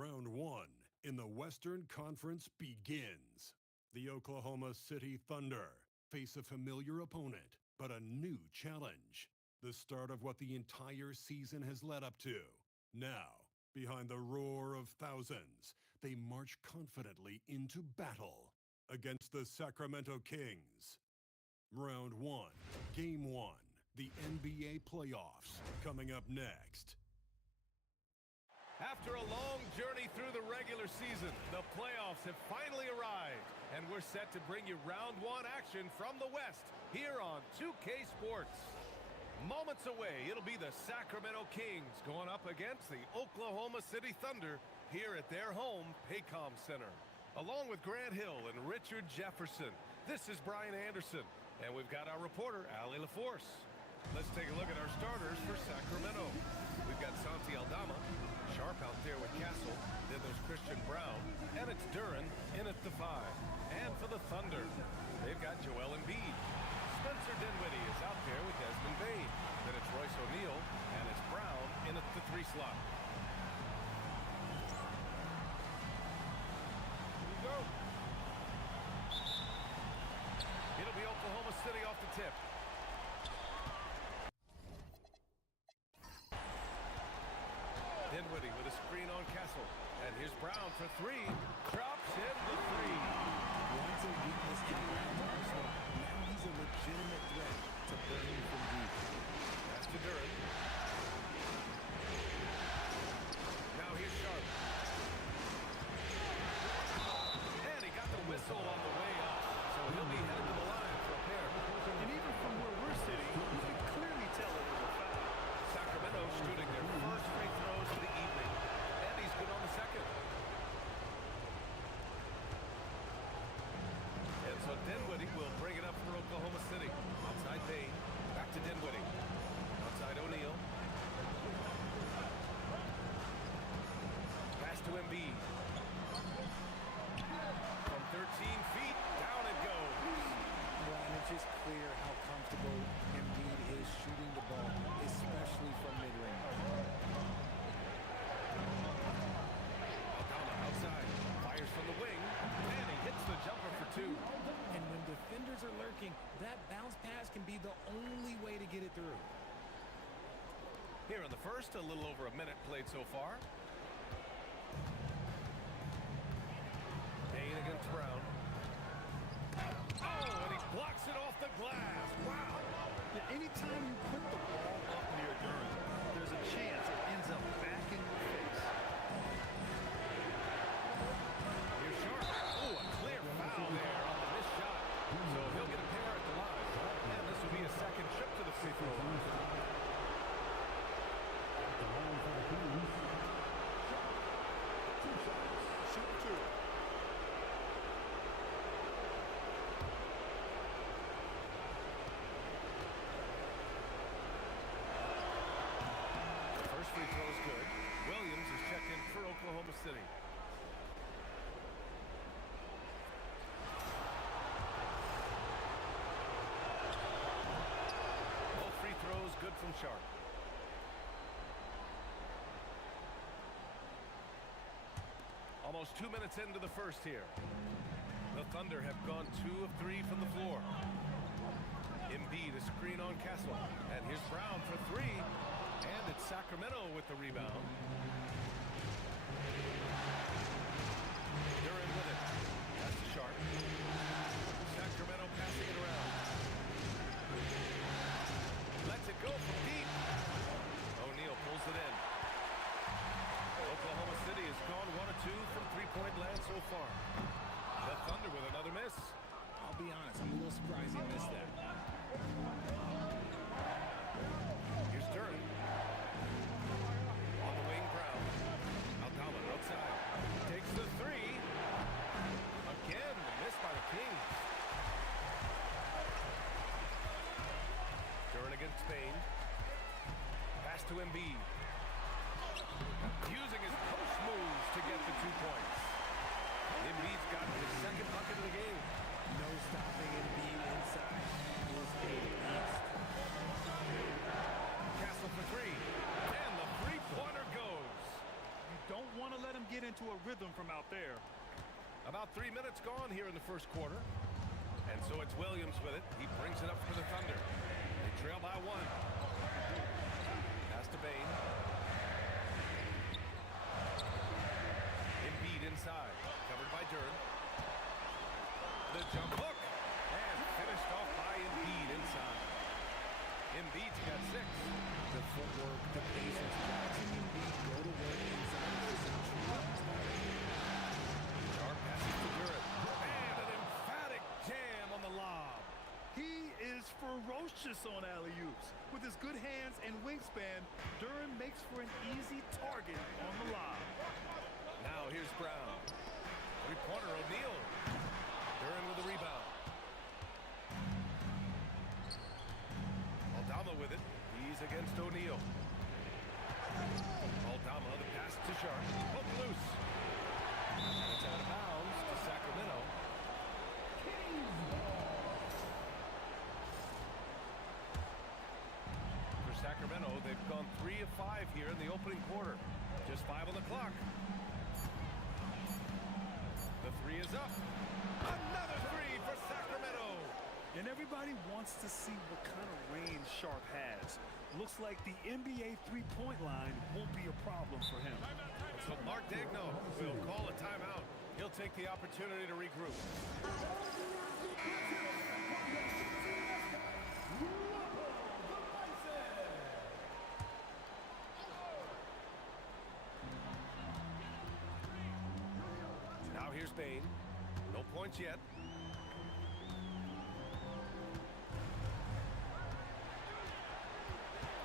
Round one in the Western Conference begins. The Oklahoma City Thunder face a familiar opponent, but a new challenge. The start of what the entire season has led up to. Now, behind the roar of thousands, they march confidently into battle against the Sacramento Kings. Round one, Game 1, the NBA playoffs, coming up next. After a long journey through the regular season, the playoffs have finally arrived, and we're set to bring you round one action from the West here on 2K Sports. Moments away, it'll be the Sacramento Kings going up against the Oklahoma City Thunder here at their home Paycom Center. Along with Grant Hill and Richard Jefferson, this is Brian Anderson, and we've got our reporter, Allie LaForce. Let's take a look at our starters for Sacramento. We've got Santi Aldama, Sharp out there with Castle, then there's Christian Brown, and it's Duran in at the 5. And for the Thunder, they've got Joel Embiid. Spencer Dinwiddie is out there with Desmond Bane. Then it's Royce O'Neal, and it's Brown in at the 3 slot. Here we go. It'll be Oklahoma City off the tip. Dinwiddie with a screen on Castle. And here's Brown for 3. Drops in the 3. Once a weakness came around to Arsenal, now he's a legitimate threat to burning from deep. That's to Duran. Now here's Sharp. And he got the whistle on the way up. So he'll be headed to the line for a pair. And even from where we're sitting, you can clearly tell it was a foul. Sacramento shooting their first free throws of the evening. And he's good on the second. And so Dinwiddie will bring it up for Oklahoma City. Outside Bane. Back to Dinwiddie. Outside O'Neal. Pass to Embiid. From 13 feet, down it goes. Brian, it's just clear how comfortable Embiid is shooting the ball, especially from mid-range. Aldama outside. Fires from the wing. And he hits the jumper for 2. And when defenders are lurking, that bounce pass can be the only way to get it through. Here in the first, a little over a minute played so far. Bane against Brown. Oh, and he blocks it off the glass. Wow. Yeah, anytime you put the ball up near Duran, there's a chance it ends up back in your face. Here's Sharp. Oh, a clear foul there on the missed shot. So he'll get a pair at the line. And this will be a second trip to the free throw line. Shoot 2. Free throw is good. Williams is checked in for Oklahoma City. Both free throws good from Sharp. Almost 2 minutes into the first here. The Thunder have gone 2 of 3 from the floor. Embiid a screen on Castle. And here's Brown for 3. And it's Sacramento with the rebound. Duran with it. That's to Sharp. Sacramento passing it around. Lets it go from deep. O'Neal pulls it in. Oklahoma City has gone 1 of 2 from three-point land so far. The Thunder with another miss. I'll be honest, I'm a little surprised he missed that. Here's Duran. On the wing, Brown. Aldama outside. Takes the 3. Again, the miss by the Kings. Duran against Bane. Pass to Embiid. Using his post moves to get the 2 points. Embiid's got his second bucket of the game. No stopping Embiid inside. Is a beast. Castle for 3. And the three-pointer goes. You don't want to let him get into a rhythm from out there. About 3 minutes gone here in the first quarter. And so it's Williams with it. He brings it up for the Thunder. They trail by 1. Pass to Bane. Embiid inside. Covered by Durant. The jump hook. And finished off by Embiid inside. Embiid's got 6. The footwork, the patience, watching Embiid go to work inside is a true. Sharp passes to Durant. And an emphatic jam on the lob. He is ferocious on alley-oops. With his good hands and wingspan, Durant makes for an easy target on the lob. Now here's Brown. Three-pointer O'Neal. Durant with the rebound. Aldama with it. He's against O'Neal. Aldama, the pass to Sharp. Hook loose. It's out of bounds to Sacramento. For Sacramento, they've gone 3 of 5 here in the opening quarter. Just 5 on the clock. The 3 is up. Another 3 for Sacramento. And everybody wants to see what kind of range Sharp has. Looks like the NBA three-point line won't be a problem for him. So Mark Daigneault will call a timeout. He'll take the opportunity to regroup. Now here's Bane. No points yet.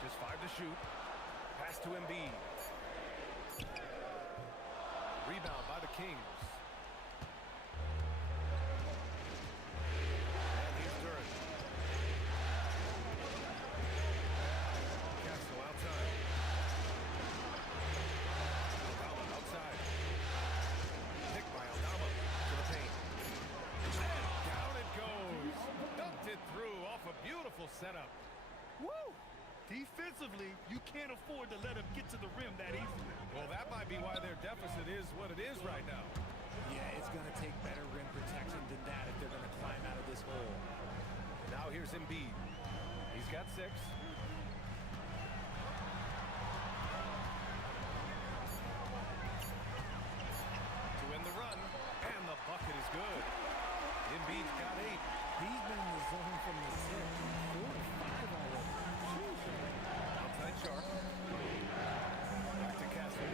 Just 5 to shoot. Pass to Embiid. Rebound by the Kings. And here's Durant. Castle outside. Aldama outside. Picked by Aldama to the paint. And down it goes. Dumped it through off a beautiful setup. Woo! Defensively, you can't afford to let him get to the rim that easily. Well, that might be why their deficit is what it is right now. Yeah, it's going to take better rim protection than that if they're going to climb out of this hole. Now here's Embiid. He's got 6. To win the run, and the bucket is good. Embiid's got 8. He's been in the zone from the tip. 4 to 5 already. Outside Sharp. Back to Castle.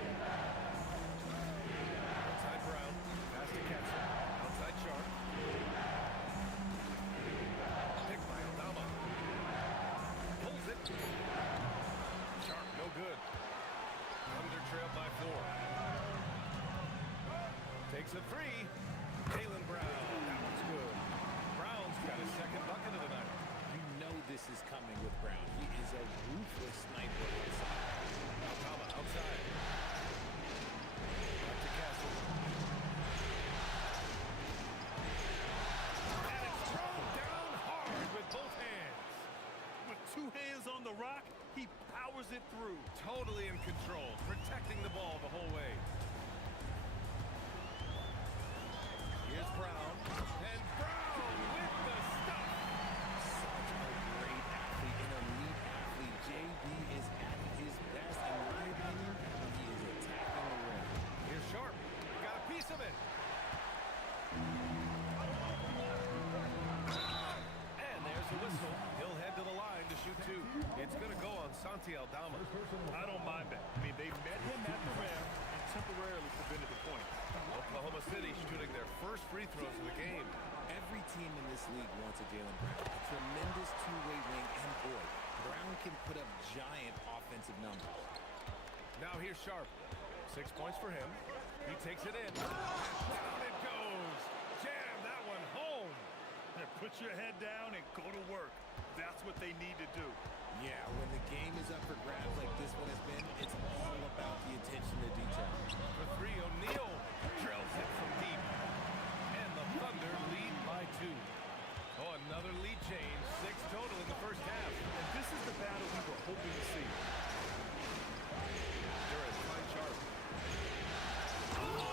Outside Brown. Pass to Castle. Outside Sharp. Picked by Aldama. Pulls it. Sharp, no good. Thunder trailed by 4. Takes a 3. Jaylen Brown. That one's good. Brown's got his 2nd bucket of the night. You know this is coming with Brown. He is a ruthless sniper inside. Aldama outside. Back to Castle. And it's thrown down hard with both hands. With 2 hands on the rock, he powers it through. Totally in control, protecting the ball the whole way. Here's Brown. And Brown with the stuff. Such a great athlete, an elite athlete. JB is at his best, in my opinion, when he is attacking the rim. Here's Sharp. Got a piece of it. And there's the whistle. He'll head to the line to shoot 2. It's going to go on Santi Aldama. I don't mind that. I mean, they met him at the rim and temporarily prevented the point. Oklahoma City shooting their first free throws of the game. Every team in this league wants a Jaylen Brown. A tremendous two-way wing, and boy, Brown can put up giant offensive numbers. Now here's Sharp. 6 points for him. He takes it in. Down it goes. Jam that one home. Yeah, put your head down and go to work. That's what they need to do. Yeah, when the game is up for grabs like this one has been, it's all about the attention to detail. For 3, O'Neal drills it from deep. And the Thunder lead by 2. Oh, another lead change. 6 total in the first half. And this is the battle we were hoping to see. Durant finds Sharp. Oh!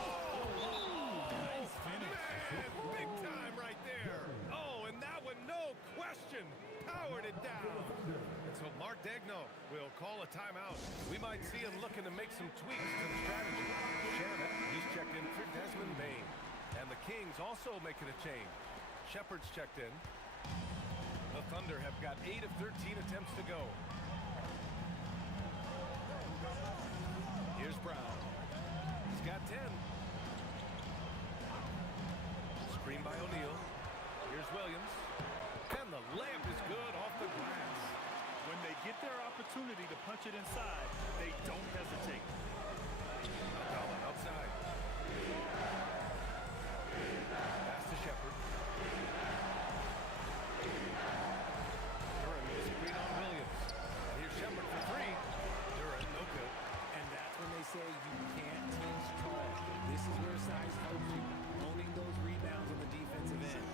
call a timeout. We might see him looking to make some tweaks to the strategy. Shannon, he's checked in for Desmond Bain. And the Kings also making a change. Shepard's checked in. The Thunder have got 8 of 13 attempts to go. Here's Brown. He's got 10. Screen by O'Neal. Here's Williams. And the layup is good off the glass. When they get their opportunity to punch it inside, they don't hesitate. Outside. Pass to Shepard. Duran with a screen on Williams. And here's Shepard for 3. Duran, no good. And that's when they say you can't teach tall. This is where size helps you. Owning those rebounds on the defensive end.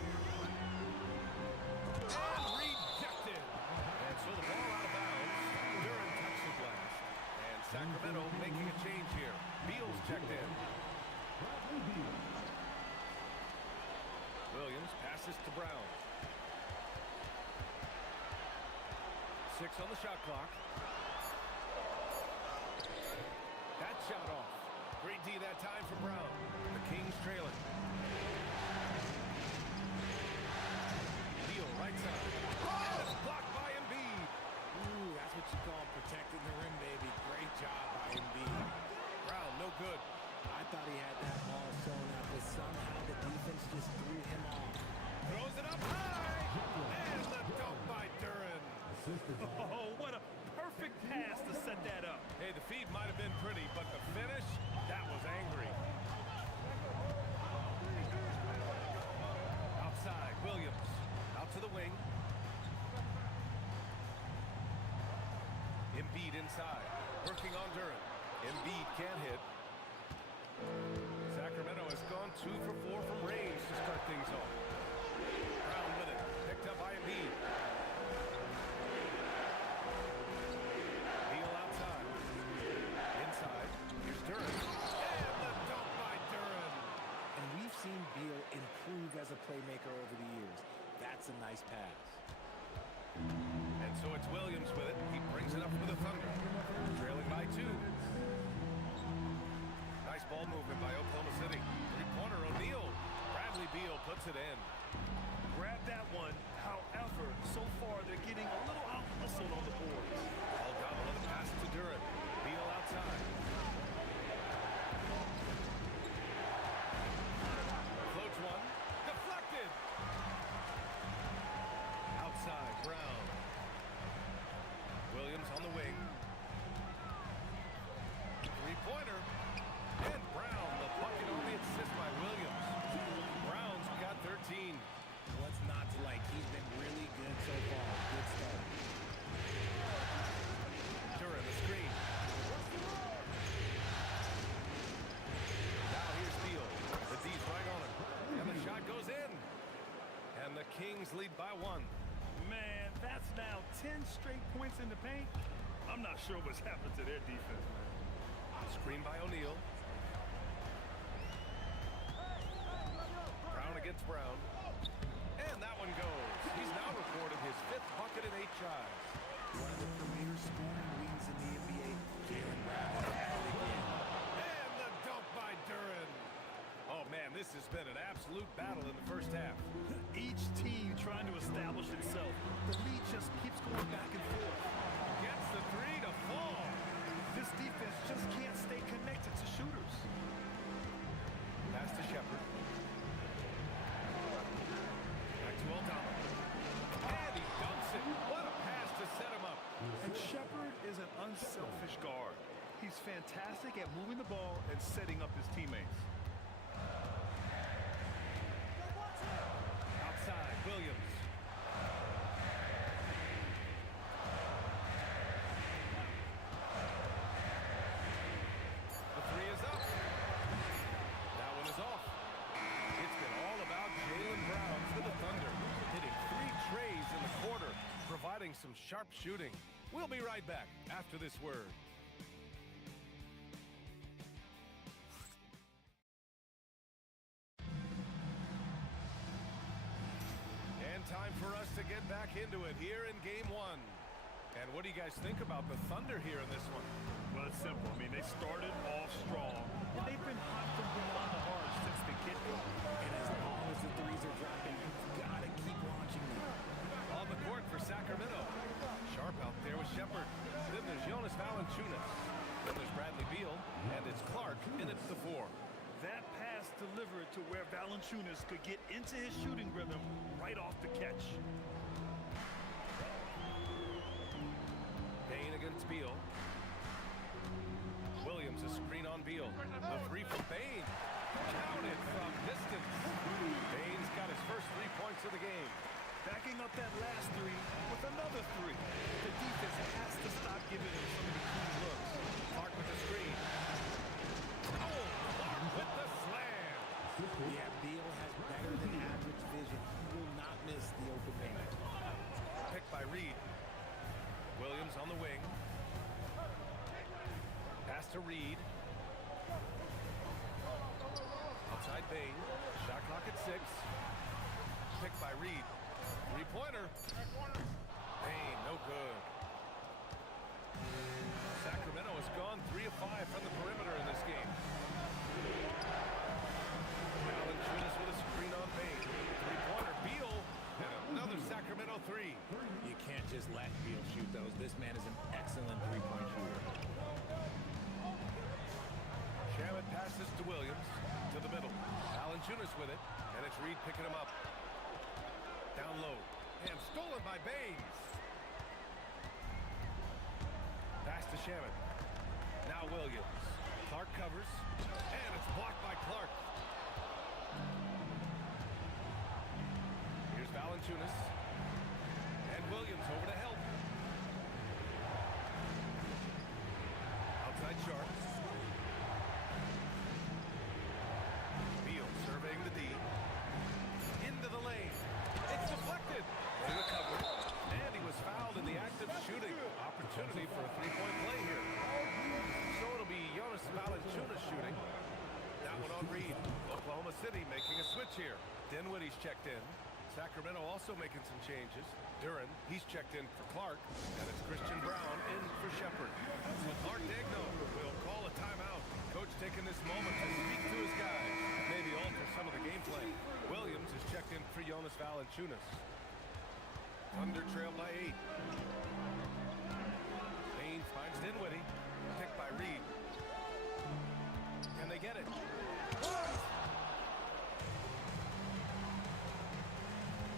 And rejected. And so the ball out of bounds. Duran touched the glass. And Sacramento making a change here. Beal's checked in. Williams passes to Brown. 6 on the shot clock. That shot off. Great D that time for Brown. The Kings trailing. Beal right side. And it's blocked by Embiid. Ooh, that's what you call protecting the rim, baby. Great job by Embiid. Brown, no good. I thought he had that ball sewn up, but somehow the defense just threw him off. Throws it up high. And the dunk by Duran. Oh, what a perfect pass to set that up. Hey, the feed might have been pretty, but the finish, that was angry. Outside, Williams. Out to the wing. Embiid inside. Working on Duran. Embiid can't hit. Sacramento has gone 2 for 4 from range to start things off. Brown with it. Picked up by Embiid. Beal outside. Inside. Here's Duran. And the dunk by Duran. And we've seen Beal improve as a playmaker over the years. That's a nice pass. And so it's Williams with it. He brings it up for the Thunder. Trailing by 2. Nice ball movement by Oklahoma City. Three-pointer O'Neal. Bradley Beal puts it in. Grab that one. However, so far they're getting a little out-hustled on the boards. Aldama with a pass to Duran. Beal outside. Floats one. Deflected. Outside, Brown. Williams on the wing. Three-pointer. And Brown, the bucket on the assist by Williams. Brown's got 13. What's not to like? He's been really good so far. Good start. Duran, the screen. Now here's Beal. The D's right on it. And the shot goes in. And the Kings lead by 1. Man, that's now 10 straight points in the paint. I'm not sure what's happened to their defense, man. Screen by O'Neal. Brown against Brown. And that one goes. He's now recorded his 5th bucket in 8 tries. One of the premier scoring wings in the NBA, Jaylen Brown. And the dunk by Duran. Oh, man, this has been an absolute battle in the first half. Each team trying to establish itself. The lead just keeps going back and forth. Gets the 3 to fall. This defense just can't stay connected to shooters. Pass to Shepard. Back to Aldama. And he dunks it. What a pass to set him up. And Shepard is an unselfish guard. He's fantastic at moving the ball and setting up his teammates. Outside, Williams. The 3 is up. That one is off. It's been all about Jaylen Brown for the Thunder, hitting 3 trays in the quarter, providing some sharp shooting. We'll be right back after this word. And time for us to get back into it here in Game 1. And what do you guys think about the Thunder here in this one? Well, it's simple. I mean, they started off strong, and they've been hot from beyond the arc since the get-go. And as long as the threes are dropping, you've got to keep launching them. On the court for Sacramento. Sharp out there with Shepard. Then there's Jonas Valanciunas. Then there's Bradley Beal. And it's Clark, and it's the 4. That pass delivered to where Valanciunas could get into his shooting rhythm right off the catch. Payne against Beal. Williams, a screen on Beal. The 3 from Payne. Counted from distance. Payne's got his first 3 points of the game. Backing up that last 3 with another 3. The defense has to stop giving him some of the key looks. Clark with the screen. Oh, Clark with the slam. Yeah, Beal has better than average vision. He will not miss the open man. Picked by Reed. Williams on the wing. Pass to Reed. Outside Payne. Shot clock at 6. Picked by Reed. 3-pointer. Payne, no good. Sacramento has gone 3 of 5 from the perimeter in this game. Valanciunas with a screen on Payne. 3-pointer. Beal. And another Sacramento 3. You can't just let Beal shoot those. This man is an excellent three-point shooter. Shamet passes to Williams. To the middle. Valanciunas with it. And it's Reed picking him up. Down low. And stolen by Baines. Pass to Shamet. Now Williams. Clark covers. And it's blocked by Clark. Here's Valanciunas. And Williams over to help. Outside Sharp. Beal surveying the D. Into the lane. It's deflected. They recovered. And he was fouled in the act of shooting. Opportunity for a 3-point play here. So it'll be Jonas Valanciunas shooting. That one on Reed. Oklahoma City making a switch here. Dinwiddie's checked in. Sacramento also making some changes. Duren, he's checked in for Clark. And it's Christian Brown in for Shepard. So Clark Dagno will call a timeout. Coach taking this moment to speak to his guys. Maybe alter some of the game plan. Williams is checked in for Jonas Valanciunas. Thunder trail by 8. Payne finds Dinwiddie. Picked by Reed. Can they get it?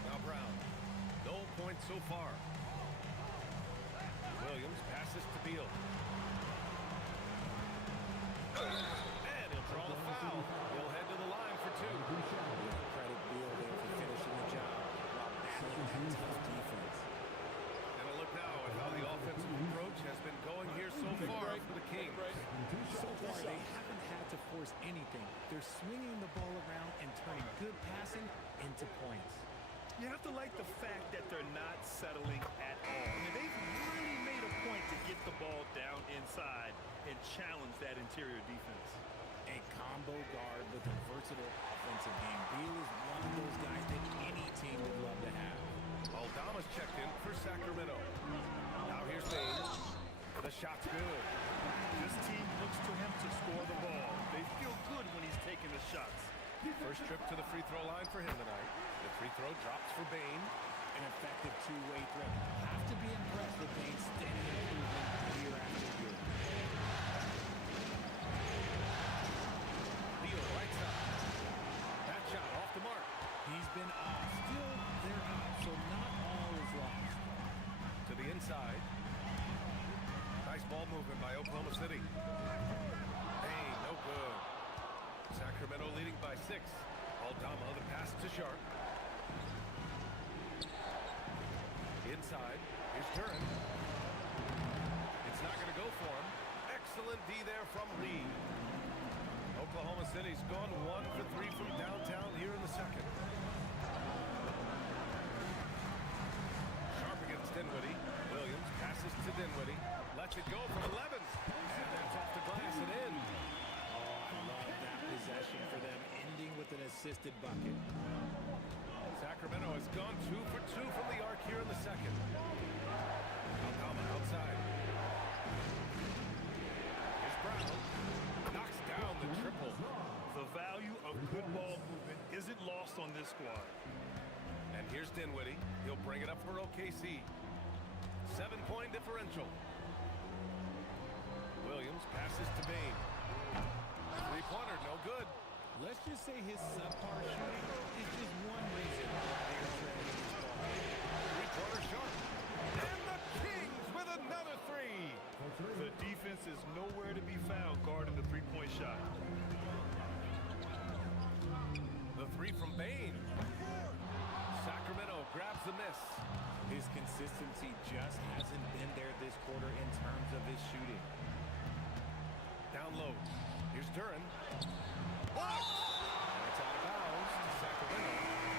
Now Brown. No points so far. Williams passes to Beal. And he'll draw the foul. He'll head to the line for 2. Credit Beal there for finishing the job while battling that tough defense. And a look now at how the offensive approach has been going here so far for the Kings. So far, they haven't had to force anything. They're swinging the ball around and turning good passing into points. You have to like the fact that they're not settling at all. I mean, they've really made a point to get the ball down inside and challenge that interior defense. A combo guard with a versatile offensive game. Beal is one of those guys that any team would love to have. Aldama's checked in for Sacramento. Now here's Baines. The shot's good. This team looks to him to score the ball. They feel good when he's taking the shots. First trip to the free throw line for him tonight. The free throw drops for Bain. An effective two-way threat. Have to be impressed with Bain's steady improvement year after year. Beal right side. That shot off the mark. He's been off. Still, they're out, so not all is lost. To the inside. Nice ball movement by Oklahoma City. Bain, no good. Sacramento leading by 6. Aldama, the pass to Sharp. Inside. Here's Duren. It's not going to go for him. Excellent D there from Reed. Oklahoma City's gone 1 for 3 from downtown here in the second. Sharp against Dinwiddie. Williams passes to Dinwiddie. Lets it go from 11. And that's off the glass and in. Oh, I love that possession for them, ending with an assisted bucket. Sacramento has gone 2 for 2 from the arc here in the second. Aldama outside. Here's Brown. Knocks down the triple. The value of good ball movement isn't lost on this squad. And here's Dinwiddie. He'll bring it up for OKC. 7-point differential. Williams passes to Bain. Three-pointer, no good. Let's just say his subpar shooting is just one reason why they are trailing this ball. Three-pointer sharp. And the Kings with another three. The defense is nowhere to be found guarding the three-point shot. The three from Bain. Sacramento grabs the miss. His consistency just hasn't been there this quarter in terms of his shooting. Down low. Here's Duren. Blocked! And it's out of bounds to Sacramento.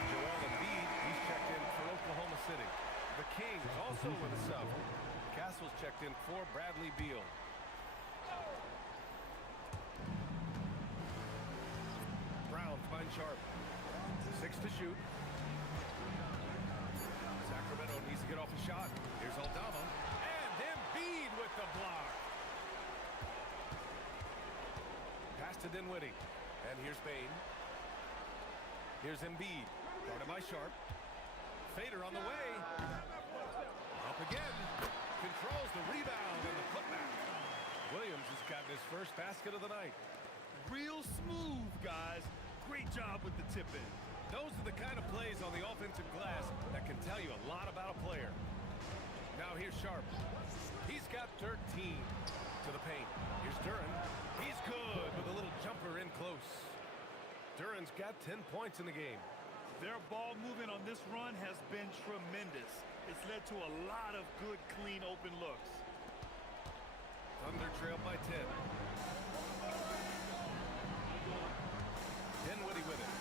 Joel Embiid, he's checked in for Oklahoma City. The Kings also with a sub. Castle's checked in for Bradley Beal. Brown finds Sharp. 6 to shoot. Sacramento needs to get off a shot. Here's Aldama. And Embiid with the block. Pass to Dinwiddie. And here's Bain. Here's Embiid. Guarded by Sharp. Fader on the way. Up again. Controls the rebound and the putback. Williams has gotten his first basket of the night. Real smooth, guys. Great job with the tip-in. Those are the kind of plays on the offensive glass that can tell you a lot about a player. Now here's Sharp. He's got 13 to the paint. Here's Duren. He's good with a little jumper in close. Duren's got 10 points in the game. Their ball movement on this run has been tremendous. It's led to a lot of good, clean, open looks. Thunder trailed by 10. Dinwiddie with it.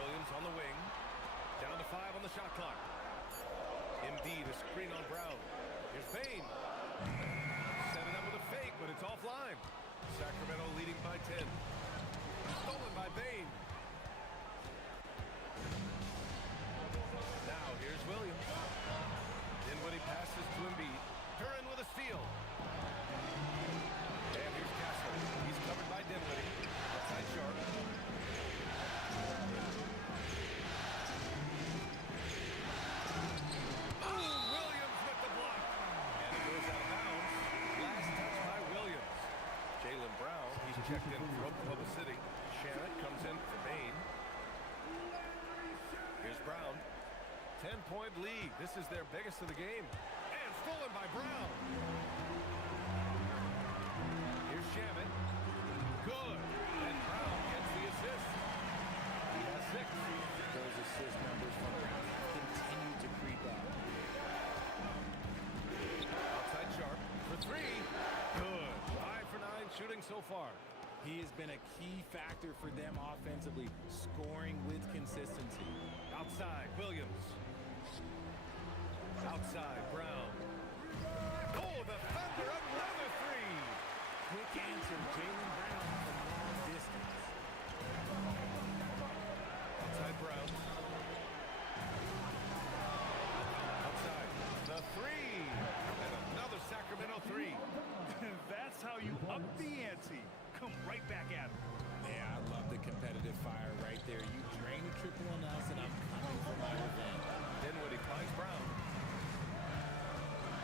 Williams on the wing. Down to 5 on the shot clock. Embiid, a screen on Brown. Here's Bain. Set it up with a fake, but it's offline. Sacramento leading by 10. Stolen by Bain. Now here's Williams. Dinwiddie passes to Embiid. Duren with a steal. And here's Castle. He's covered by Dinwiddie. Outside Sharp. Williams with the block. And it goes out of bounds. Last touch by Williams. Jaylen Brown, he's checked in for Oklahoma City. Shannon comes in for Bain. Here's Brown. 10-point lead. This is their biggest of the game. And stolen by Brown. Here's Shannon. Good. And Brown gets the assist. He has 6. Those assist numbers from Brown have continued to creep up. Outside Sharp for 3. Good. 5 for 9 shooting so far. He has been a key factor for them offensively, scoring with consistency. Outside, Williams. Outside, Brown. Oh, the Thunder, another 3. Quick answer, Jaylen Brown from long distance. Outside, Brown. Outside, the 3. And another Sacramento 3. That's how you up the ante. Come right back at him. Yeah, I love the competitive fire right there. You drain a triple on us, and I'm coming for my revenge. Dinwiddie finds Brown.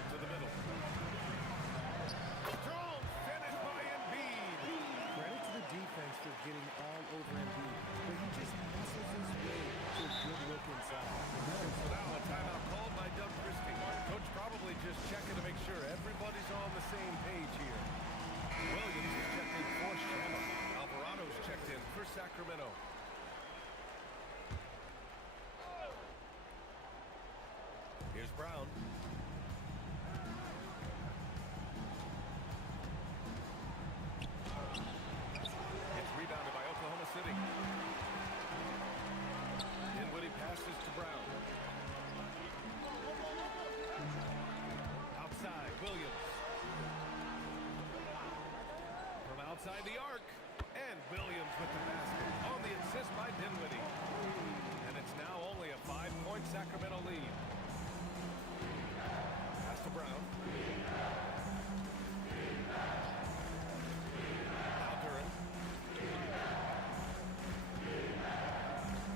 To the middle. Strong finish by Embiid. Credit to the defense for getting all over Embiid, but he just muscles his way to a good look inside. So now a timeout called by Doug Christie. Coach probably just checking to make sure everybody's on the same page here. Williams is checked in for Shannon. Alvarado's checked in for Sacramento. Here's Brown. It's rebounded by Oklahoma City. Dinwiddie passes to Brown. Outside, Williams. From outside the arc. And Williams with the basket on the assist by Dinwiddie. Sacramento lead. Pass to Brown. Now Duran.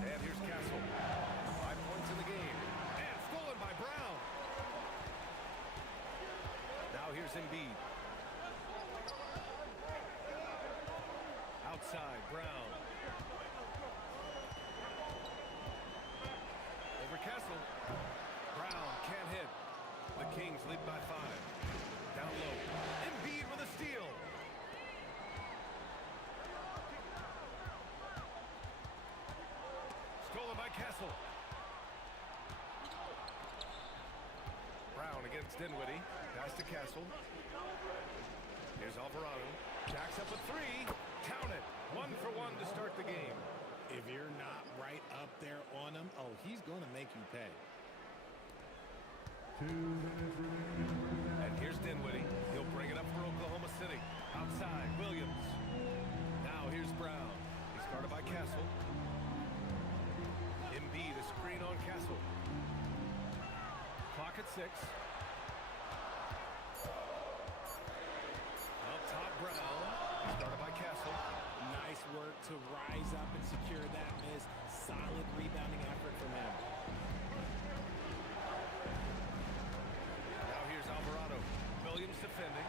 And here's Castle. 5 points in the game. And stolen by Brown. Now here's Embiid. Outside, Brown. Over Castle. Brown can't hit. The Kings lead by 5. Down low. Embiid with a steal. Stolen by Castle. Brown against Dinwiddie. Pass to Castle. Here's Alvarado. Jacks up a 3. Count it. 1 for 1 to start the game. If you're not right up there on him, oh, he's going to make you pay. And here's Dinwiddie. He'll bring it up for Oklahoma City. Outside, Williams. Now here's Brown. He's guarded by Castle. Embiid, a screen on Castle. Clock at 6. Up top, Brown. He's guarded by Castle. Nice work to rise up and secure that miss. Solid rebounding effort from him. Now here's Alvarado. Williams defending.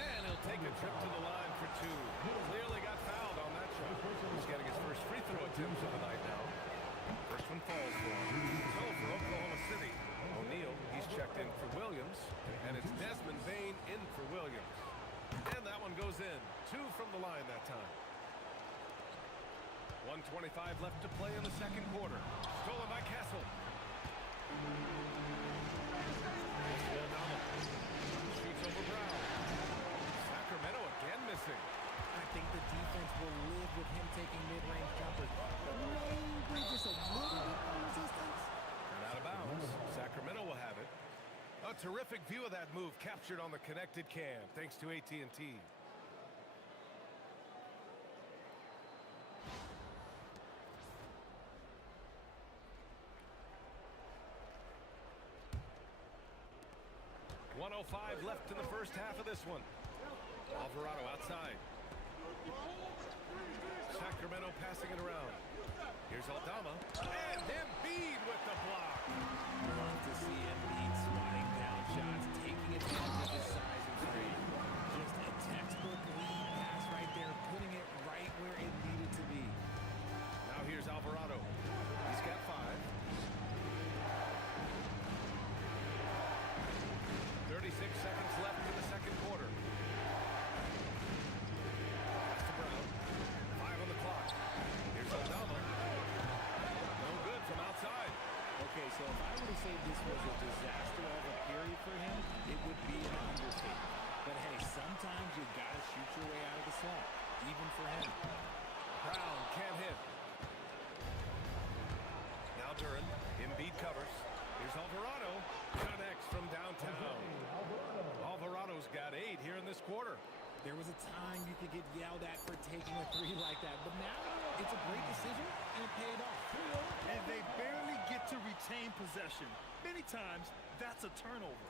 And he'll take a trip to the line for 2. Clearly got fouled on that shot. He's getting his first free throw attempt of the night now. First one falls for him. So for Oklahoma City, O'Neal, he's checked in for Williams. And it's Desmond Bane in for Williams. And that one goes in. 2 from the line that time. 1:25 left to play in the second quarter. Stolen by Castle. Shoots over Brown. Sacramento again missing. I think the defense will live with him taking mid-range jumpers. But maybe just a little bit more resistance. And out of bounds. Sacramento will have it. A terrific view of that move captured on the connected cam thanks to AT&T. .105 left in the first half of this one. Alvarado outside. Sacramento passing it around. Here's Aldama. And Embiid with the block. Love to see Embiid swatting down shots, taking advantage of his size and strength. Just a textbook lead pass right there, putting it right where it needed to be. Now here's Alvarado. He's got 5. 36 seconds left in the second quarter. Pass to Brown. 5 on the clock. Here's Aldama. No good from outside. Okay, so if I were to say this was a disaster of a period for him, it would be an understatement. But hey, sometimes you gotta shoot your way out of the slump, even for him. Brown can't hit. Now Duran. Embiid covers. Here's Alvarado. Connects from downtown. Alvarado's got 8 here in this quarter. There was a time you could get yelled at for taking a 3 like that, but now it's a great decision and it paid off. And they barely get to retain possession. Many times, that's a turnover.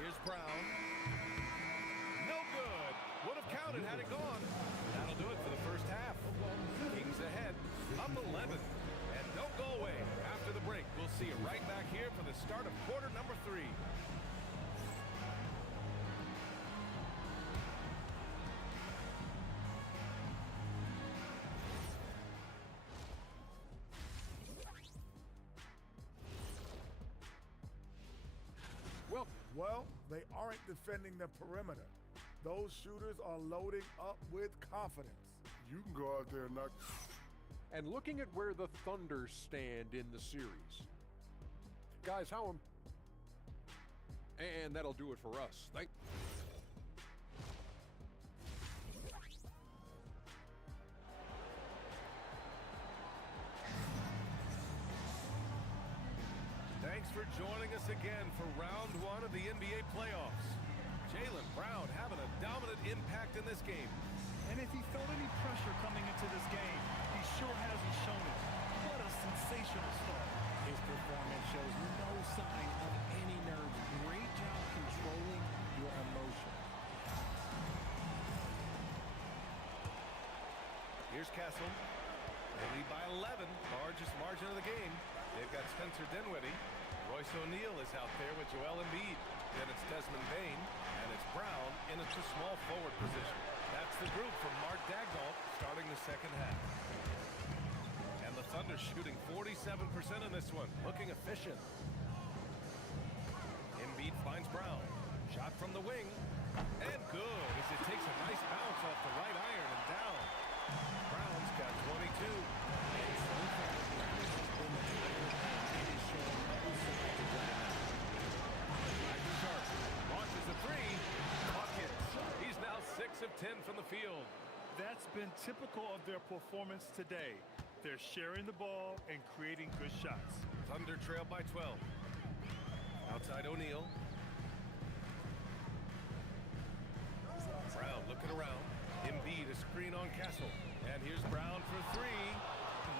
Here's Brown. No good. Would have counted had it gone. That'll do it for the first half. Kings ahead, up 11. And don't go away. After the break, we'll see you right back here for the start of quarter number 3. Well, they aren't defending the perimeter. Those shooters are loading up with confidence. You can go out there and knock. And looking at where the Thunder stand in the series. Guys, and that'll do it for us. Thanks for joining us again for round 1 of the NBA playoffs. Jaylen Brown having a dominant impact in this game. And if he felt any pressure coming into this game, he sure hasn't shown it. What a sensational start. His performance shows no sign of any nerves. Great job controlling your emotions. Here's Castle. They lead by 11, largest margin of the game. They've got Spencer Dinwiddie. Royce O'Neal is out there with Joel Embiid. Then it's Desmond Bane, and it's Brown in a small forward position. That's the group from Mark Daigneault starting the second half. And the Thunder shooting 47% in this one, looking efficient. Embiid finds Brown. Shot from the wing, and good as it takes a nice bounce off the right iron and down. Brown's got 22. And so far, Brown has been the driver and is showing no signs of letting up. Sharp launches a three. Buckets. He's now 6 of 10 from the field. That's been typical of their performance today. They're sharing the ball and creating good shots. Thunder trail by 12. Outside O'Neal. Brown looking around. Embiid a screen on Castle. And here's Brown for three.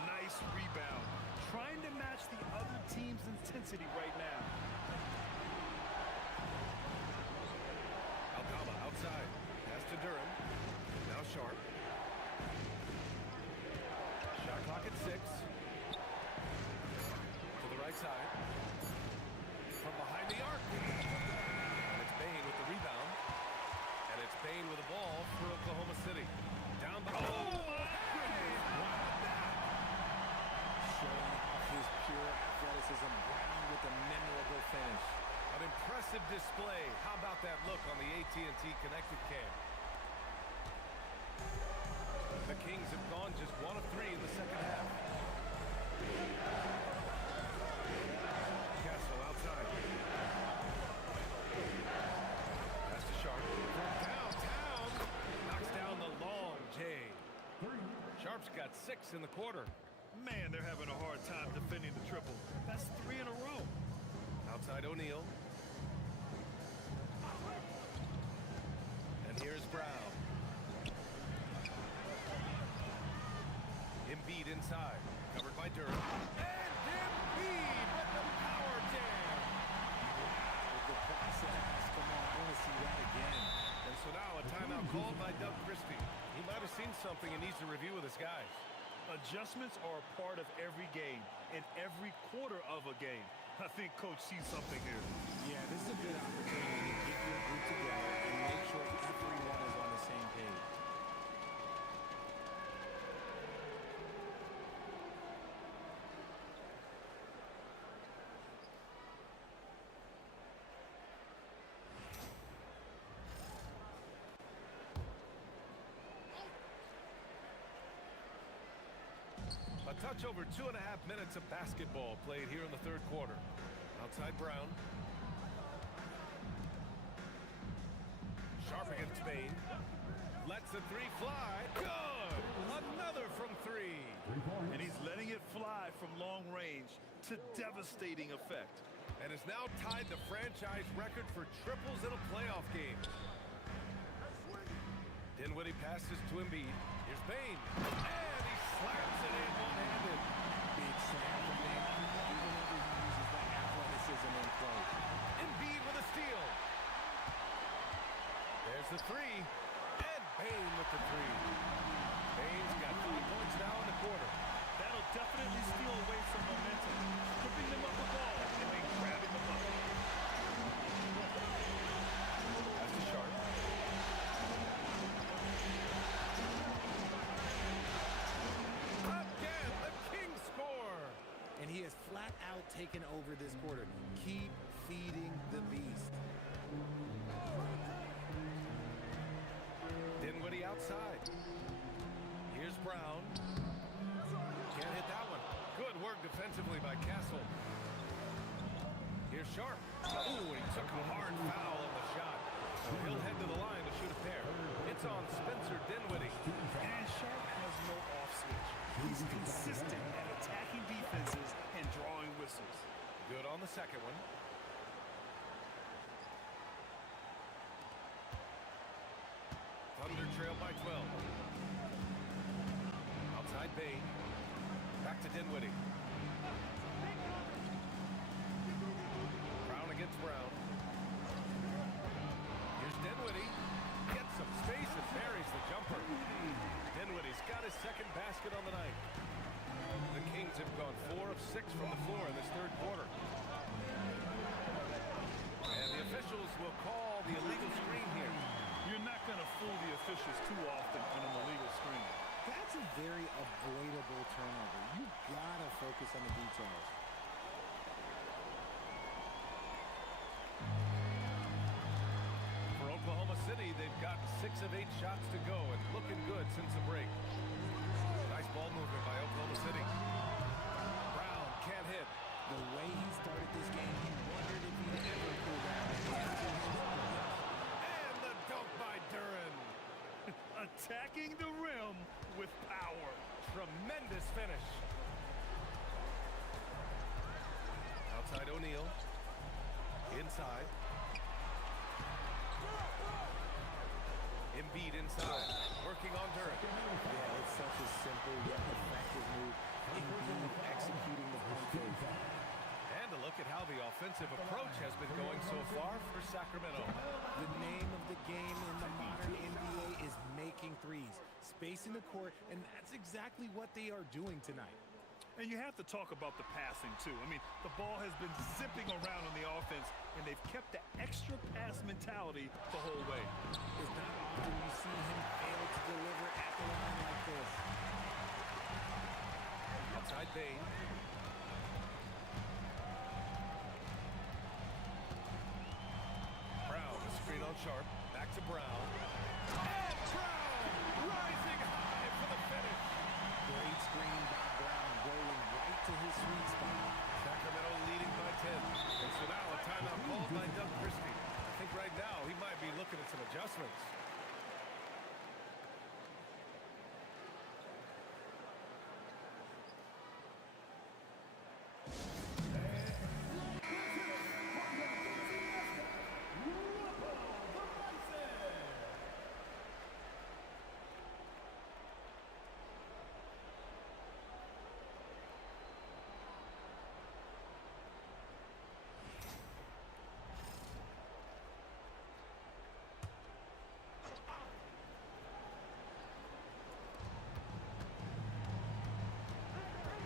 Nice rebound. Trying to match the other team's intensity right now. Alcala outside. Pass to Durham. Now Sharp. Shot clock at 6. To the right side. From behind the arc. And it's Bane with the rebound. And it's Bane with the ball for Oklahoma City. Down the Showing off his pure athleticism. Brown with a memorable finish. An impressive display. How about that look on the AT&T connected cam? The Kings have gone just 1 of 3 in the second half. Castle outside. Pass to Sharp. From downtown. Knocks down the long J. Sharp's got 6 in the quarter. Man, they're having a hard time defending the triple. That's 3 in a row. Outside O'Neal. And here's Brown. Embiid inside. Covered by Durham. And Embiid with the power jam. With the process. Come on, I want to see that again. And so now a timeout called by Doug Christie. He might have seen something and needs to review with his guys. Adjustments are a part of every game, in every quarter of a game. I think Coach sees something here. Yeah, this is a good opportunity to get your group together and make sure everyone is on the same page. A touch over 2.5 minutes of basketball played here in the third quarter. Outside Brown. Sharp against Bane. Lets the three fly. Good! Another from 3. And he's letting it fly from long range to devastating effect. And is now tied the franchise record for triples in a playoff game. Dinwiddie passes to Embiid. Here's Bane. And he slams it in one-handed. Big slam from Bane, even whenever he uses that athleticism in play. Embiid with a steal. There's the 3. And Bane with the 3. Bane's got 5 points now in the quarter. That'll definitely steal away some momentum, stripping them of the ball and then grabbing the bucket. That's the Sharp. Again, the Kings score. And he has flat out taken over this quarter. Keep feeding the beast. Dinwiddie outside. Here's Brown. Can't hit that one. Good work defensively by Castle. Here's Sharp. Oh, he took a hard foul on the shot. So he'll head to the line to shoot a pair. It's on Spencer Dinwiddie. And Sharp has no off switch. He's consistent at attacking defenses and drawing whistles. Good on the second one. Dinwiddie. Brown against Brown. Here's Dinwiddie. Gets some space and buries the jumper. Dinwiddie's got his second basket on the night. The Kings have gone 4 of 6 from the floor in this third quarter. And the officials will call the illegal screen here. You're not going to fool the officials too often on an illegal screen. That's a very avoidable turnover. You gotta focus on the details. For Oklahoma City, they've got 6 of 8 shots to go and looking good since the break. Nice ball movement by Oklahoma City. Brown can't hit. The way he started this game, he wondered if he'd ever pull down. And the dunk by Duren. Attacking the rim with power. Tremendous finish. Outside O'Neal. Inside. Embiid inside. Working on Duren. Yeah, it's such a simple yet effective move. Embiid executing the pump fake. And a look at how the offensive approach has been going so far for Sacramento. The name of the game in the modern NBA is making threes, spacing the court, and that's exactly what they are doing tonight. And you have to talk about the passing, too. I mean, the ball has been zipping around on the offense, and they've kept the extra pass mentality the whole way. It's not often you see him fail to deliver at the line like this. Outside Bane. Brown, a screen on Sharp. Back to Brown. And Brown rising high for the finish. Great screen by Brown, rolling right to his sweet spot. Sacramento leading by 10. And so now a timeout called by Doug Christie. I think right now he might be looking at some adjustments.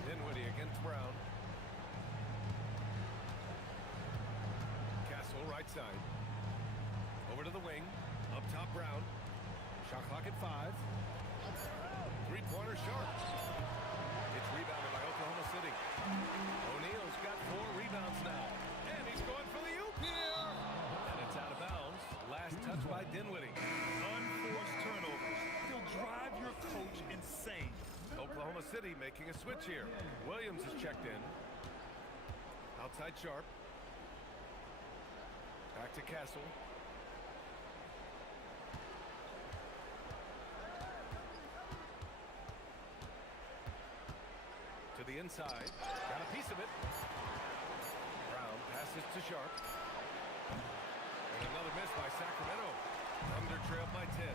Dinwiddie against Brown. Castle right side. Over to the wing. Up top Brown. Shot clock at 5. Three-pointer Sharp. It's rebounded by Oklahoma City. O'Neal's got 4 rebounds now. And he's going for the oop here. And it's out of bounds. Last touch by Dinwiddie. Unforced turnovers. They'll drive your coach insane. Oklahoma City making a switch here. Williams is checked in. Outside Sharp. Back to Castle. To the inside. Got a piece of it. Brown passes to Sharp. And another miss by Sacramento. Thunder trailed by 10.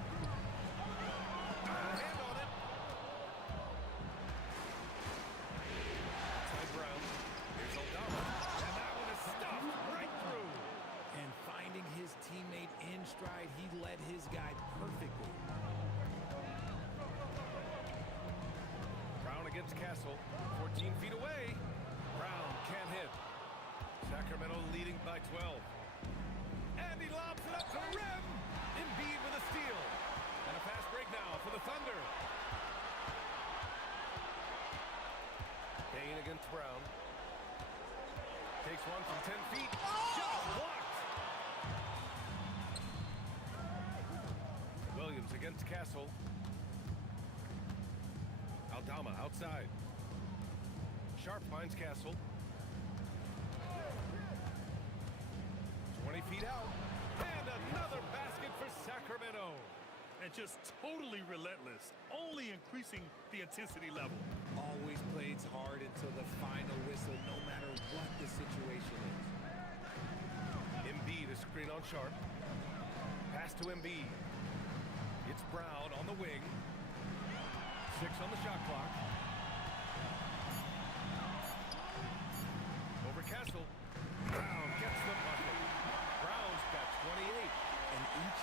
Got a hand on it. Outside Brown. Here's Aldama. And that one is stuffed right through. And finding his teammate in stride, he led his guy perfectly. Brown against Castle. 14 feet away. Brown can't hit. Sacramento leading by 12. And he lobs it up to the rim. Embiid with a steal. And a fast break now for the Thunder. Bane against Brown. Takes one from 10 feet. Shot blocked. Williams against Castle. Aldama outside. Sharp finds Castle. 20 feet out. And another basket for Sacramento. And just totally relentless, only increasing the intensity level. Always plays hard until the final whistle, no matter what the situation is. Embiid, a screen on Sharp. Pass to Embiid. It's Brown on the wing. 6 on the shot clock.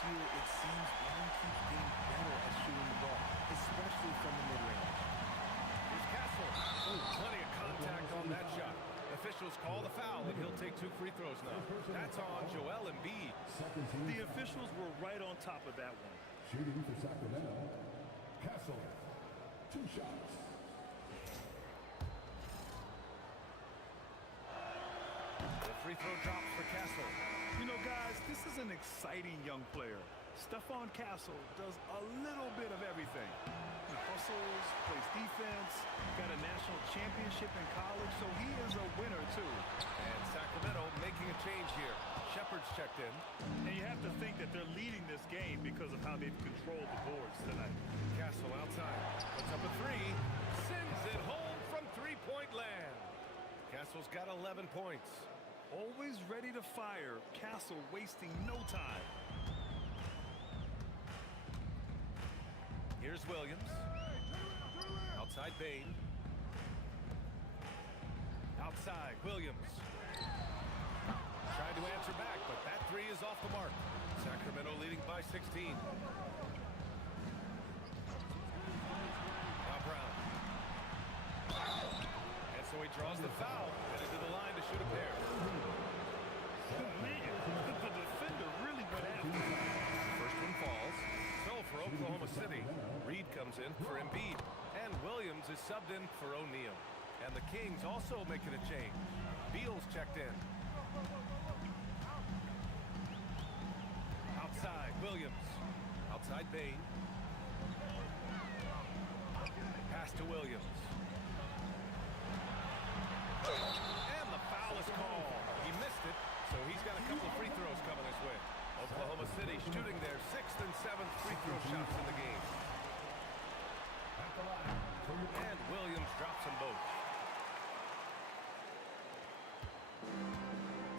year, it seems Allen keeps getting better at shooting the ball, especially from the mid-range. Here's Castle. Oh, plenty of contact on that shot. Officials call the foul, and he'll take 2 free throws now. That's on Joel Embiid. The officials were right on top of that one. Shooting for Sacramento, Castle, 2 shots. The free throw drops for Castle. You know, guys, this is an exciting young player. Stephon Castle does a little bit of everything. He hustles, plays defense, got a national championship in college, so he is a winner, too. And Sacramento making a change here. Shepard's checked in. And you have to think that they're leading this game because of how they've controlled the boards tonight. Castle outside. Puts up a 3. Sends it home from three-point land. Castle's got 11 points. Always ready to fire. Castle wasting no time. Here's Williams. Outside Bain. Outside Williams. Tried to answer back, but that 3 is off the mark. Sacramento leading by 16. Now Brown. And so he draws the foul. Headed to the line to shoot a pair. Man, the defender really went after him. First one falls. So for Oklahoma City, Reed comes in for Embiid. And Williams is subbed in for O'Neal. And the Kings also making a change. Beal's checked in. Outside, Williams. Outside, Bain. Pass to Williams. And the foul is called. He missed it, so he's got a couple of free throws coming his way. Oklahoma City shooting their 6th and 7th free throw shots in the game. And Williams drops them both.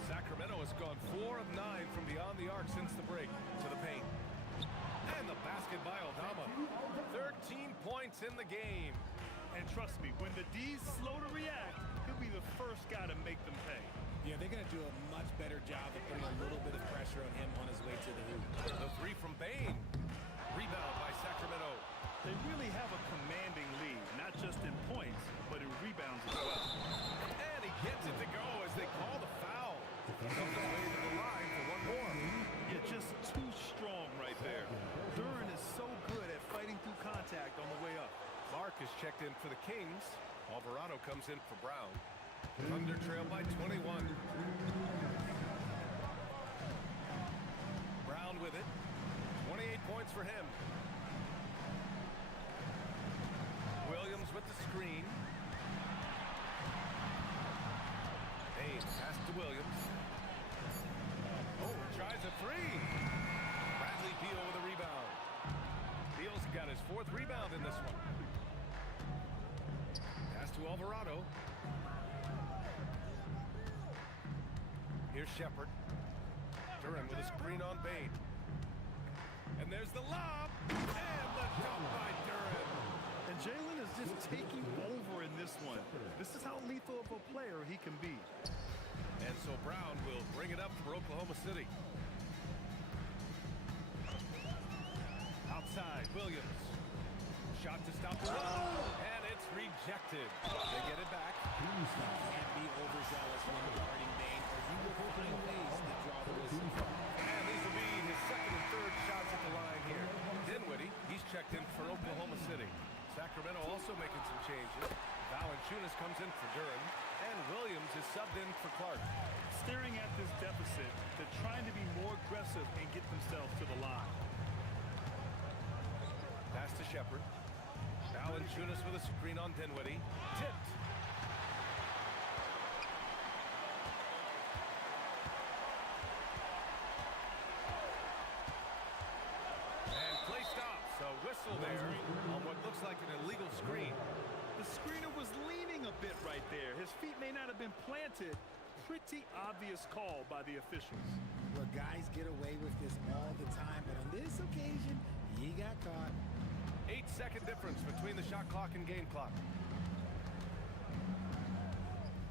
Sacramento has gone 4 of 9 from beyond the arc since the break. To the paint. And the basket by Aldama. 13 points in the game. And trust me, when the D's slow to react, he'll be the first guy to make them pay. Yeah, they're going to do a much better job of putting a little bit of pressure on him on his way to the hoop. The 3 from Bain. Rebound by Sacramento. They really have a commanding lead, not just in points, but in rebounds as well. And he gets it to go as they call the foul. He's on his way to the line for one more. Yeah, just too strong right there. Duran is so good at fighting through contact on the way up. Clark is checked in for the Kings. Alvarado comes in for Brown. Thunder trail by 21. Brown with it. 28 points for him. Williams with the screen. Hayes pass to Williams. Oh, tries a 3. Bradley Beal with a rebound. Beal's got his 4th rebound in this one. Pass to Alvarado. Here's Shepard. Duran with a screen on Bain. And there's the lob. And the dunk by Duran. And Jalen is just taking over in this one. This is how lethal of a player he can be. And so Brown will bring it up for Oklahoma City. Outside, Williams. Shot to stop the run. And it's rejected. They get it back. Can't be overzealous when guarding Bain, or he will find ways to draw the whistle. And these will be his 2nd and 3rd shots at the line here. Dinwiddie, he's checked in for Oklahoma City. Sacramento also making some changes. Valanciunas comes in for Duran. And Williams is subbed in for Clark. Staring at this deficit, they're trying to be more aggressive and get themselves to the line. Pass to Shepard. Valanciunas with a screen on Dinwiddie. Tipped. And play stops. A whistle there on what looks like an illegal screen. The screener was leaning a bit right there. His feet may not have been planted. Pretty obvious call by the officials. Well, guys get away with this all the time, but on this occasion, he got caught. 8-second difference between the shot clock and game clock.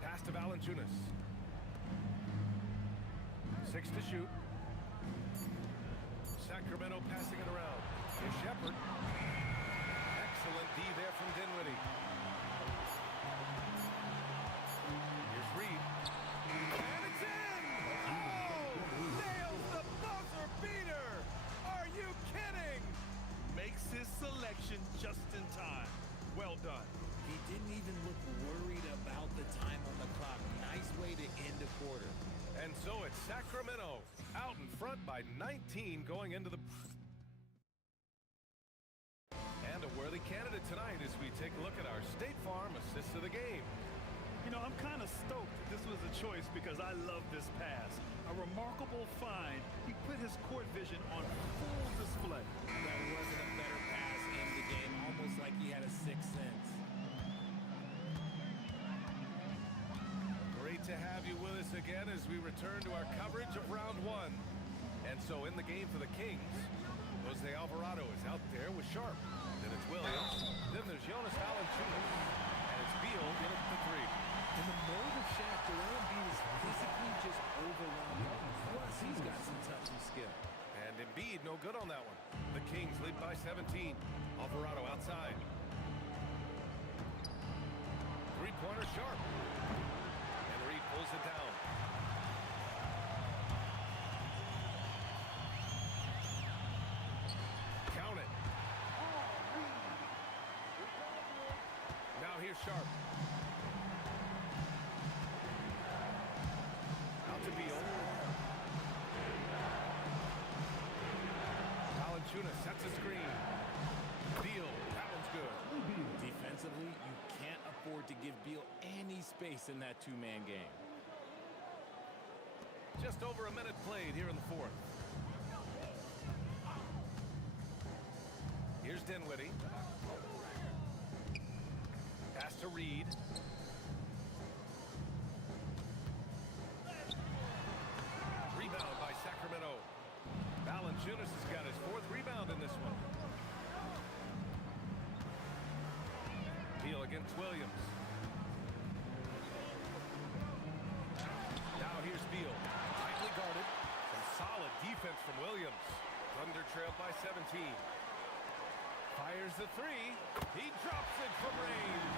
Pass to Valanciunas. 6 to shoot. Sacramento passing it around. Here's Shepard. Excellent D there from Dinwiddie. Here's Reed. And it's in! Oh! Nails the buzzer beater! Are you kidding? Makes his selection just in time. Well done. He didn't even look worried about the time on the clock. Nice way to end a quarter. And so it's Sacramento out in front by 19 going into the... And a worthy candidate tonight as we take a look at our State Farm assists of the game. You know, I'm kind of stoked that this was a choice because I love this pass. A remarkable find. He put his court vision on full display. There wasn't a better pass in the game, almost like he had a sixth sense. Great to have you with us again as we return to our coverage of round one. And so in the game for the Kings, Jose Alvarado is out there with Sharp. Then it's Williams. Then there's Jonas Valanciunas. And it's Beal getting the three. In the mode of Shaq, Joel Embiid is physically just overwhelming. Plus, he's got some touch and skill. And Embiid no good on that one. The Kings lead by 17. Alvarado outside. Three-pointer Sharp. And Reed pulls it down. Count it. Now here's Sharp. Out to Beal. Valanciunas sets a screen. Beal, that one's good. Defensively, you can't afford to give Beal any space in that two-man game. Just over a minute played here in the fourth. Here's Dinwiddie. Pass to Reed. Rebound by Sacramento. Valanciunas has got his fourth rebound in this one. Beal against Williams. Now here's Beal. Tightly guarded. Some solid defense from Williams. Thunder trailed by 17. Fires the three. He drops it from range.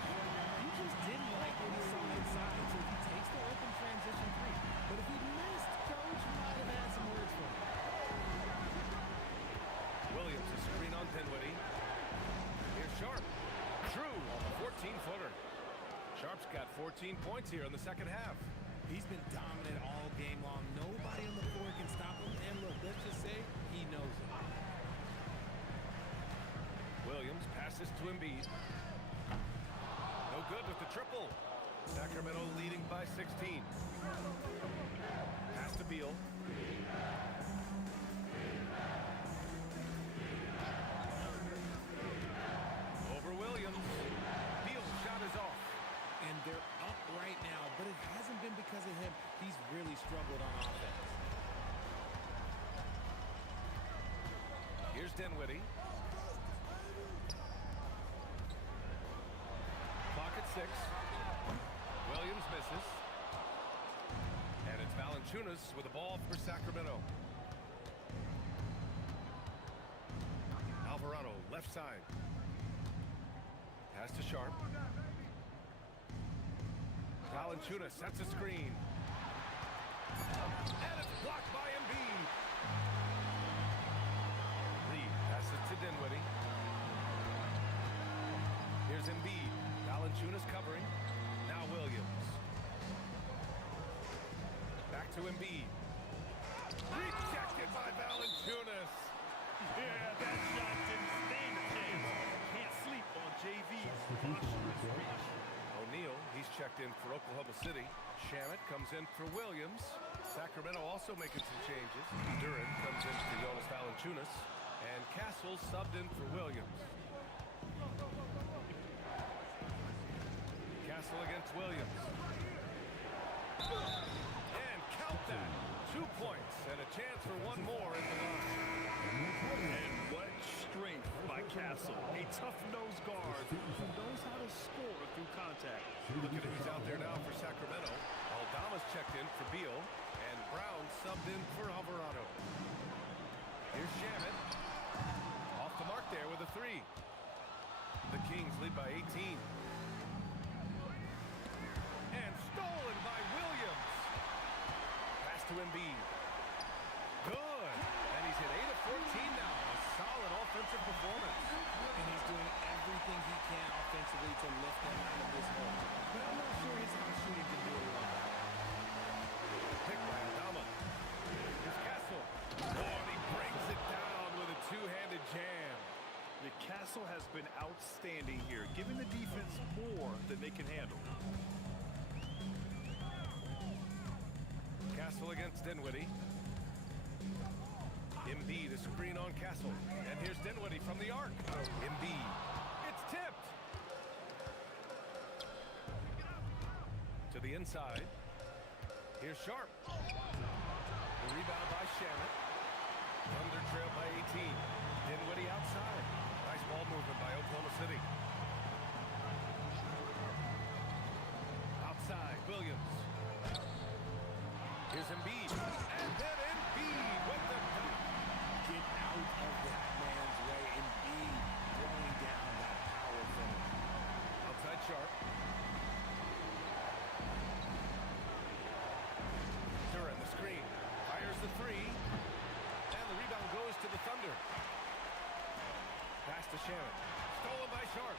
He just didn't like what he saw inside, so he takes the open transition three. But if he missed, Coach might have had some words for him. Williams a screen on Dinwiddie. Here's Sharp. True on the 14-footer. Sharp's got 14 points here in the second half. He's been dominant all game long. Nobody on the floor can stop him. And look, let's just say he knows it. Williams passes to Embiid. No good with the triple. Sacramento leading by 16. Pass to Beal. Over Williams. Beal's shot is off. And they're up right now, but it hasn't been because of him. He's really struggled on offense. Here's Dinwiddie. Clock at 6. Williams misses. And it's Valanciunas with the ball for Sacramento. Alvarado, left side. Pass to Sharp. Valanciunas sets a screen. And it's blocked by Embiid. Reed passes to Dinwiddie. Here's Embiid. Valanciunas covering. Now Williams. Back to Embiid. Rejected by Valanciunas. Yeah, that shot didn't stand a chance. Can't sleep on JV's monstrous reach. O'Neal, he's checked in for Oklahoma City. Shamit comes in for Williams. Sacramento also making some changes. Duran comes in for Jonas Valanciunas. And Castle subbed in for Williams. Castle against Williams. And count that. 2 points and a chance for one more in the line. And what strength by Castle. A tough-nosed guard who knows how to score through contact. Look at who's out there now for Sacramento. Aldama's checked in for Beal. And Brown subbed in for Alvarado. Here's Shannon. Off the mark there with a three. The Kings lead by 18. And stolen by Williams. Pass to Embiid. Good. And he's hit 8 of 14 now. A solid offensive performance. And he's doing everything he can offensively to lift them out of this hole. But I'm not sure his shooting can do it alone. Pick by Adama. Here's Castle. Oh, and he brings it down with a two-handed jam. The Castle has been outstanding here, giving the defense more than they can handle. Castle against Dinwiddie. Embiid, a screen on Castle. And here's Dinwiddie from the arc. Embiid. It's tipped. To the inside. Here's Sharp. The rebound by Shannon. Thunder trail by 18. Dinwiddie outside. Nice ball movement by Oklahoma City. Outside, Williams. Here's Embiid. And then Embiid with the dunk. Get out of that man's way. Embiid throwing down that power finish. Outside Sharp. Duran, the screen. Fires the three. And the rebound goes to the Thunder. Pass to Shannon. Stolen by Sharp.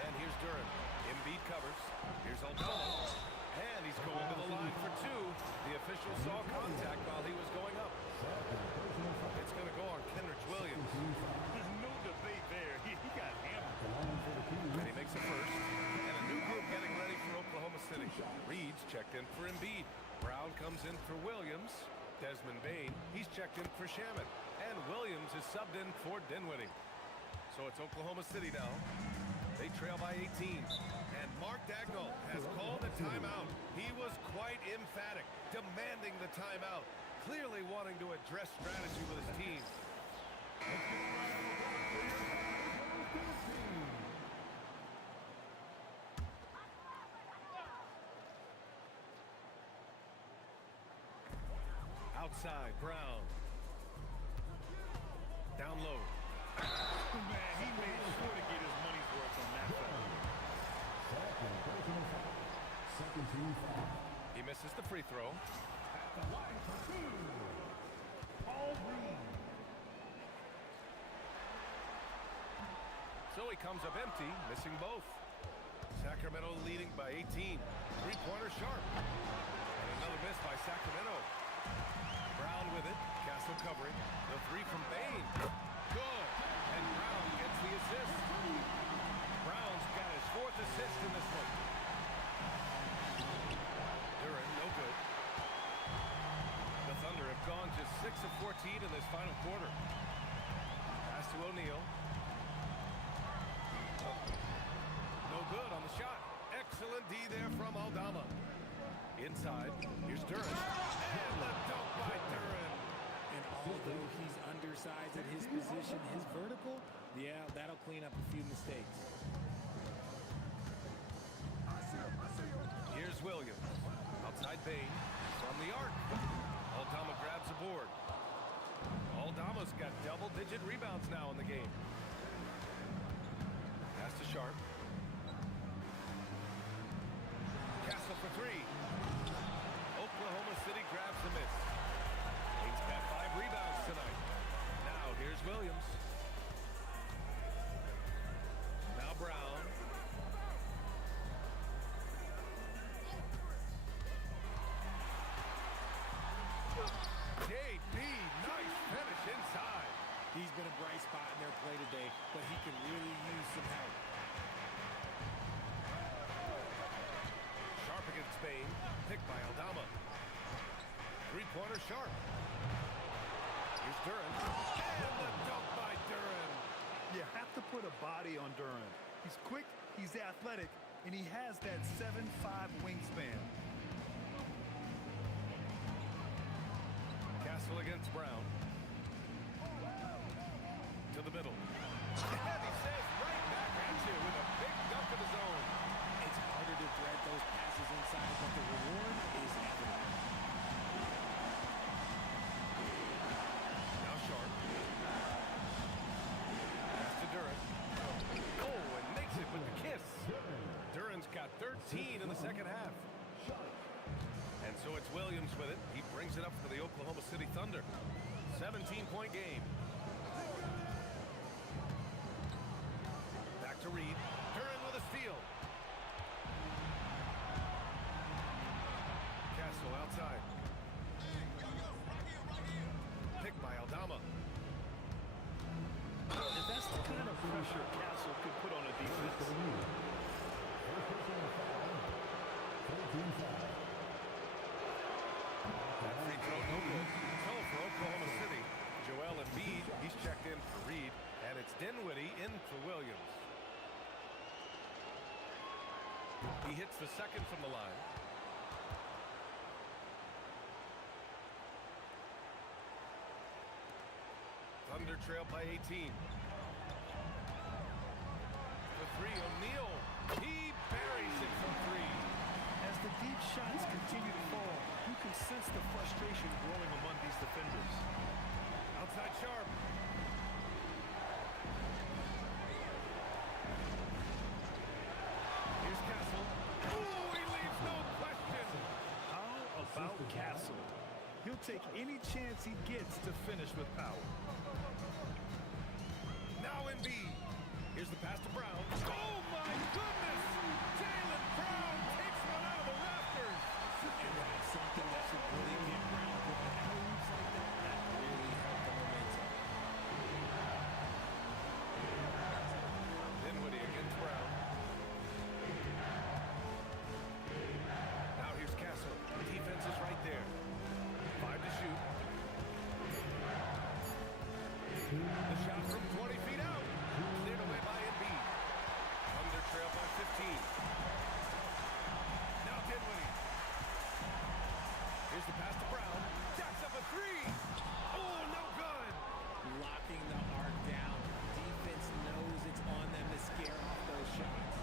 And here's Duran. Embiid covers. Here's Aldama. And he's going to the line for two. The official saw contact while he was going up. It's going to go on Kenrich Williams. There's no debate there. He got hammered. And he makes a first. And a new group getting ready for Oklahoma City. Reed's checked in for Embiid. Brown comes in for Williams. Desmond Bane, he's checked in for Shaman. And Williams is subbed in for Dinwiddie. So it's Oklahoma City now. They trail by 18. And Mark Dagnall has called a timeout. He was quite emphatic, demanding the timeout, clearly wanting to address strategy with his team. Outside, Brown. Down low. Man, he made sure to get his money's worth on that foul. He misses the free throw. So he comes up empty, missing both. Sacramento leading by 18. Three-pointer Sharp. And another miss by Sacramento. Brown with it. Castle covering. The three from Bane. Good. And Brown gets the assist. Brown's got his fourth assist in this one. Duran, no good. The Thunder have gone just 6 of 14 in this final quarter. Pass to O'Neal. No good on the shot. Excellent D there from Aldama. Inside, here's Duran. And the dunk by Duran. And although he's undersized at his position, his vertical, yeah, that'll clean up a few mistakes. Here's Williams. Outside Bane. From the arc. Aldama grabs a board. Aldama's got double-digit rebounds now in the game. Pass to Sharp. Castle for three. Oklahoma City grabs the miss. He's got 5 rebounds tonight. Now here's Williams. Now Brown. JB, nice finish inside. He's been a bright spot in their play today, but he can really use some help. Sharp against Spain. Picked by Aldama. Three-pointer Sharp. Here's Duran. And the dunk by Duran. You have to put a body on Duran. He's quick, he's athletic, and he has that 7'5" wingspan. Castle against Brown. To the middle. And he says right back at you with a big dunk of his own. It's harder to thread those passes inside, but the reward is evident. so it's Williams with it. He brings it up for the Oklahoma City Thunder. 17-point game. Back to Reed. Duren with a steal. Castle outside. Picked by Aldama. And that's the kind of pressure Castle could put on a defense. That free throw no good. So for Oklahoma City, Joel Embiid, he's checked in for Reed, and it's Dinwiddie in for Williams. He hits the second from the line. Thunder trail by 18. The three, O'Neal. He buries it from three. As the deep shots continue to fall, you can sense the frustration growing among these defenders. Outside Sharp. Here's Castle. Ooh, he leaves no question. How about Castle? He'll take any chance he gets to finish with power. Now Embiid. Here's the pass to Brown. Oh, my goodness! Jaylen Brown takes one out of the rafters. And that's something that should really get Brown going. Moves like that really help the momentum. Dinwiddie against Brown. Now here's Castle. Defense is right there. 5 to shoot. The shot from 20 feet out. Cleared away by Embiid. Thunder trail by 15. Now Dinwiddie. Here's the pass to Brown. Jacks up a three. Oh, no good. Locking the arc down. Defense knows it's on them to scare off those shots.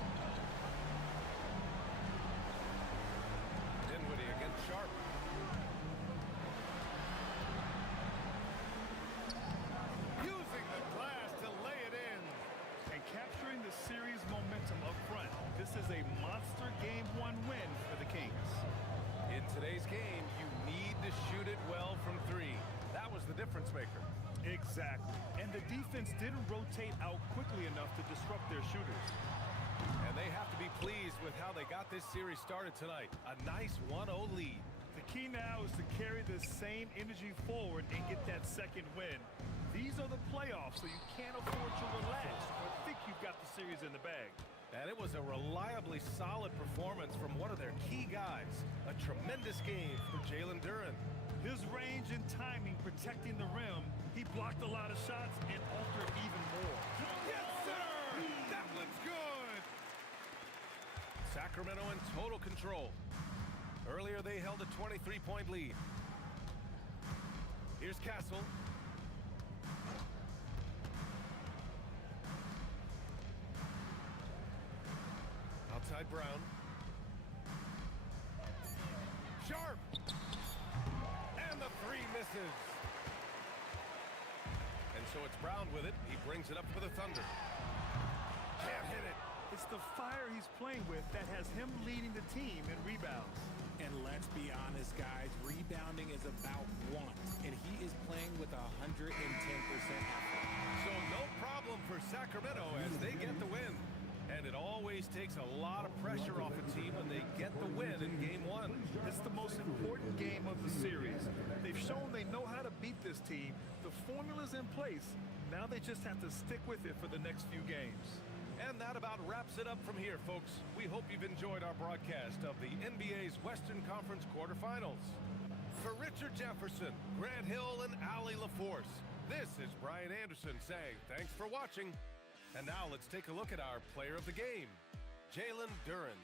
Dinwiddie against Sharp. Using the glass to lay it in. And capturing the series momentum up front. This is a monster Game 1 win for the Kings. In today's game, you need to shoot it well from three. That was the difference maker. Exactly. And the defense didn't rotate out quickly enough to disrupt their shooters. And they have to be pleased with how they got this series started tonight. A nice 1-0 lead. The key now is to carry this same energy forward and get that second win. These are the playoffs, so you can't afford to relax or think you've got the series in the bag. And it was a reliably solid performance from one of their key guys. A tremendous game for Jalen Duren. His range and timing protecting the rim, he blocked a lot of shots and altered even more. Yes, sir! That one's good! Sacramento in total control. Earlier, they held a 23-point lead. Here's Castle. Outside Brown. Sharp! And the three misses. And so it's Brown with it. He brings it up for the Thunder. Can't hit it. It's the fire he's playing with that has him leading the team in rebounds. And let's be honest, guys, rebounding is about want, and he is playing with 110% effort. So no problem for Sacramento as they get the win. And it always takes a lot of pressure off a team when they get the win in Game 1. It's the most important game of the series. They've shown they know how to beat this team. The formula's in place. Now they just have to stick with it for the next few games. And that about wraps it up from here, folks. We hope you've enjoyed our broadcast of the NBA's Western Conference quarterfinals. For Richard Jefferson, Grant Hill, and Allie LaForce, this is Brian Anderson saying thanks for watching. And now let's take a look at our player of the game, Jalen Duren.